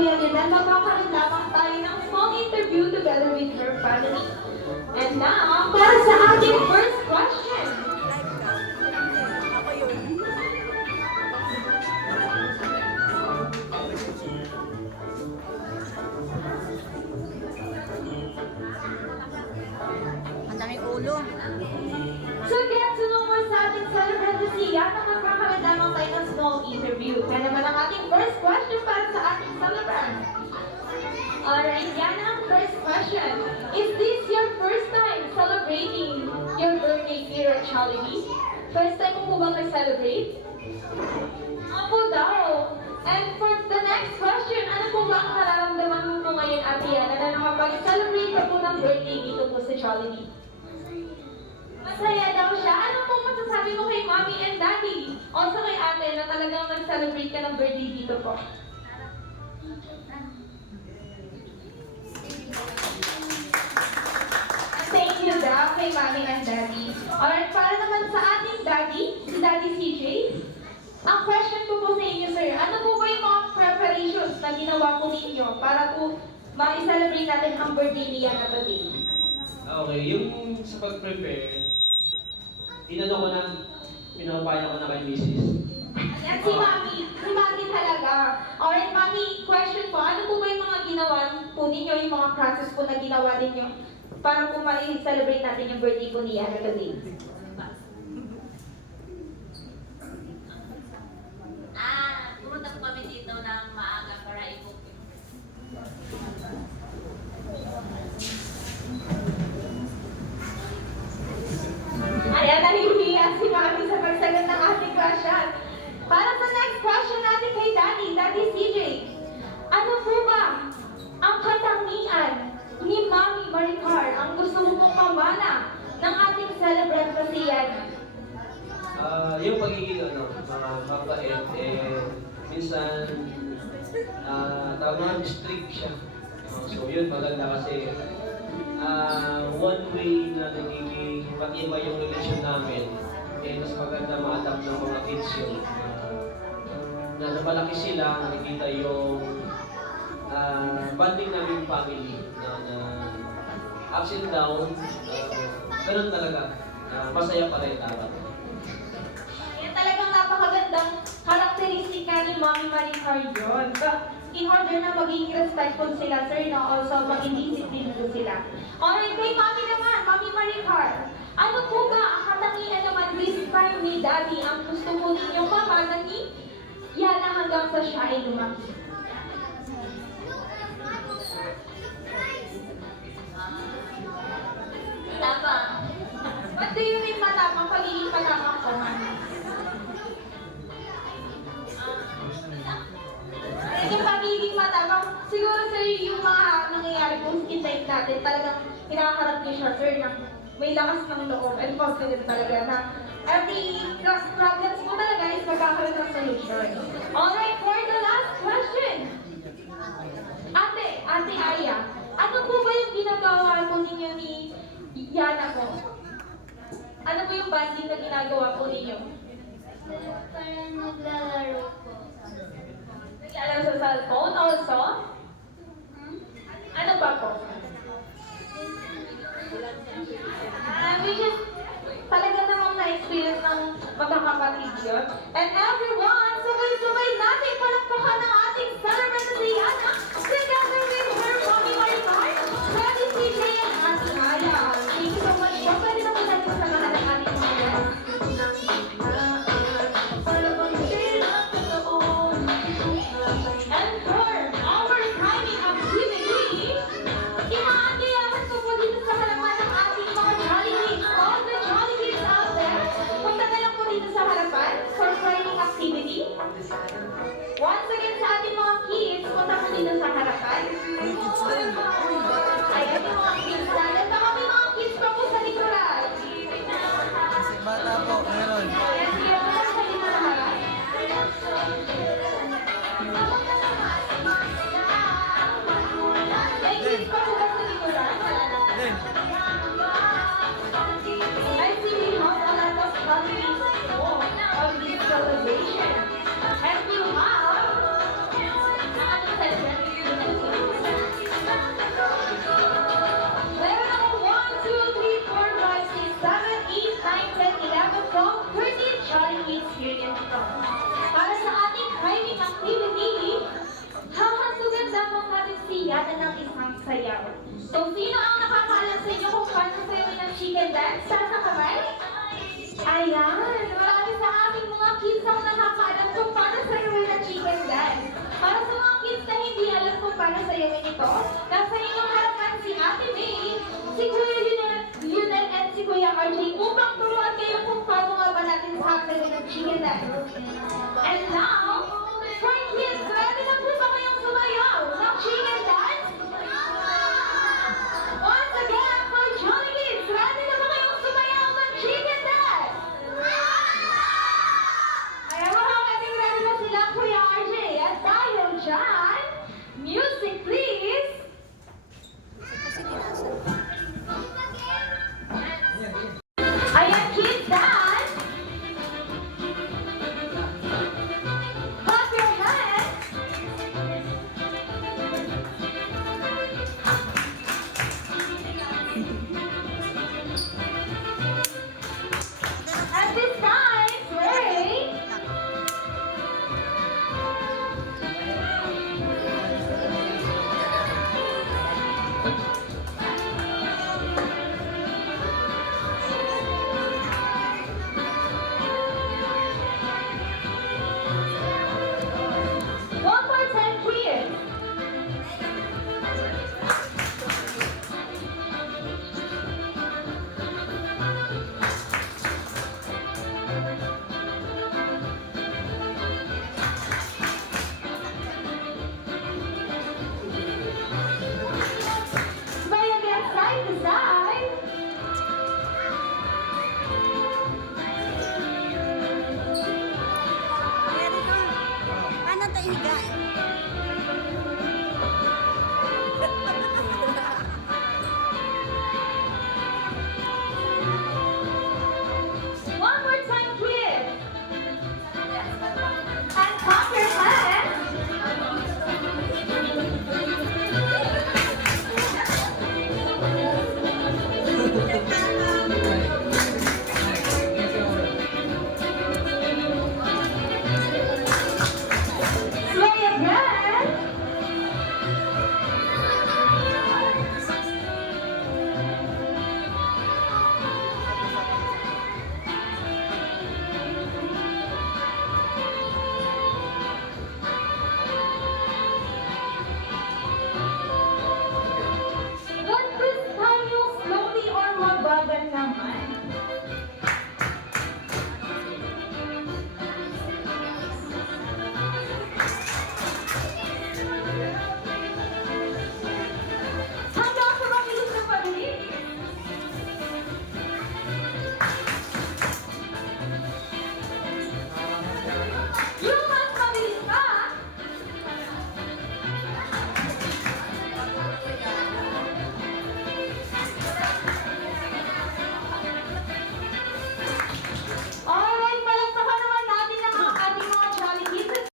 Kuya Lynette, magkakaroon lamang tayo ng small interview together with her family. And now, para sa ating first question. Ang daming ulo. To get to know more sa ating celebrant na si Yana, magkakaroon lamang tayo ng small interview. Kaya naman ang ating first question para sa ating celebrant. Alright, Yana, first question. Is this your first time celebrating your birthday here at Jollibee? First time mo po ba mag-celebrate? Ako daw. And for the next question, ano po ba ang nararamdaman mo po ngayon, Ate Yana, na nakapag-celebrate ka po ng birthday dito po sa Jollibee? Masaya daw siya. Ano po masasabi mo kay Mommy and Daddy? Also kay Ate na talagang nag-celebrate ka ng birthday dito po. Thank you daw kay Mommy and Daddy. Alright, para naman sa ating Daddy, si Daddy CJ, ang question ko po sa inyo, sir, ano po ba yung mga preparations na ginawa po ninyo para po ma-celebrate natin ang birthday ni Yana today? Okay, yung sa pag-prepare, pinapaya ko na kay Mrs. Yan si Mami. Si Mami talaga. Alright, Mami, question po. Ano po ba yung mga ginawa po ninyo, yung mga process po na ginawa ninyo para po ma-celebrate natin yung birthday po ni Yana today? Pumunta po kami dito ng maaga para i-book. Ayan, nahihiya si Mami sa pagsagot ng ating question. Para sa next question natin kay Daddy, Daddy CJ, ano po ba ang katangian ni Mami Maricar ang gusto mong mamana ng ating celebrant na si Yana? Yung pagiging mabait, minsan, tawag strict siya. So yun, maganda kasi one way na nagiging matibay yung relasyon namin, mas maganda ma-adapt ng mga kids yun. Na lumalaki sila, nakikita yung bonding namin family na ups and down, ganun talaga. Masaya pa rin dapat. Yan talagang napakagandang karakteristika ni Mami Maricar yun. In order na maging respectful sila, sir, na also maging discipline po sila. Alright, kay Mami naman, Mami Maricar, ano po ba ang katangian naman this time ni Daddy ang gusto po ninyong mamana ni Yana hanggang sa siya ay lumaki? Tapang. What do you mean matapang? Pagiging matapang ko, Mami? Yung pagiging matapang, siguro sir, yung mga nangyayari po sa type natin, talagang hinaharap niyo siya, sir, na may lakas ng loob and confident talaga na every problems mo talaga is magkakaroon ng solution. Alright, for the last question. Ate Aya, ano po ba yung ginagawa po ninyo ni Yana po? Ano po yung bonding na ginagawa po ninyo? Parang naglalaro po. Nag-alala sa cellphone also? Ano pa po? Which is talaga namang na-experience ng magkakapatid yun. And everyone, sabay-sabay natin palakpakan ng ating celebrant na si Yana together with her Mommy Maricar, Daddy CJ, and Ate Aya. Thank you so much po. Pwede na po natin pasamahan ng ating mga guests. And for our timing activity, inaanyayahan ko po dito sa harapan ng ating mga Jollibees. All the Jollibees out there, punta na lang po dito sa harapan for Friday activity. Once again sa ating mga kids, punta po dito sa harapan. Ayan yung mga kids natin. Baka may mga kids pa po sa likuran. Kasi bata po, meron. Ayan, sige po sa likuran. May kids pa po ba sa likuran? Then, I see we have a lot of countries of this celebration. And we have, ano sa sayaw. So, sino ang nakakaalam sa inyo kung paano sayawin ng chicken dance? Taas ang kamay? Ayan! Marami sa ating mga kids ang nakakaalam kung paano sayawin ng chicken dance. Para sa mga kids na hindi alam kung paano sayawin ito, nasa inyong harapan si Ate May, si Kuya Lionel at si Kuya RJ upang turuan kayo kung paano nga ba natin sayawin ng chicken dance. And now, for kids, ready na po ba kayong sumayaw ng chicken dance? Once again, for Jolly Kids, ready na ba kayong sumayaw ng chicken dance? Ay, mukhang ating ready na sila, Kuya RJ. At tayo dyan, music please! Ayan, kids, dance! Clap your hands! At this time, play! One more time, please. Smile again, side to side. Paano tayo higa?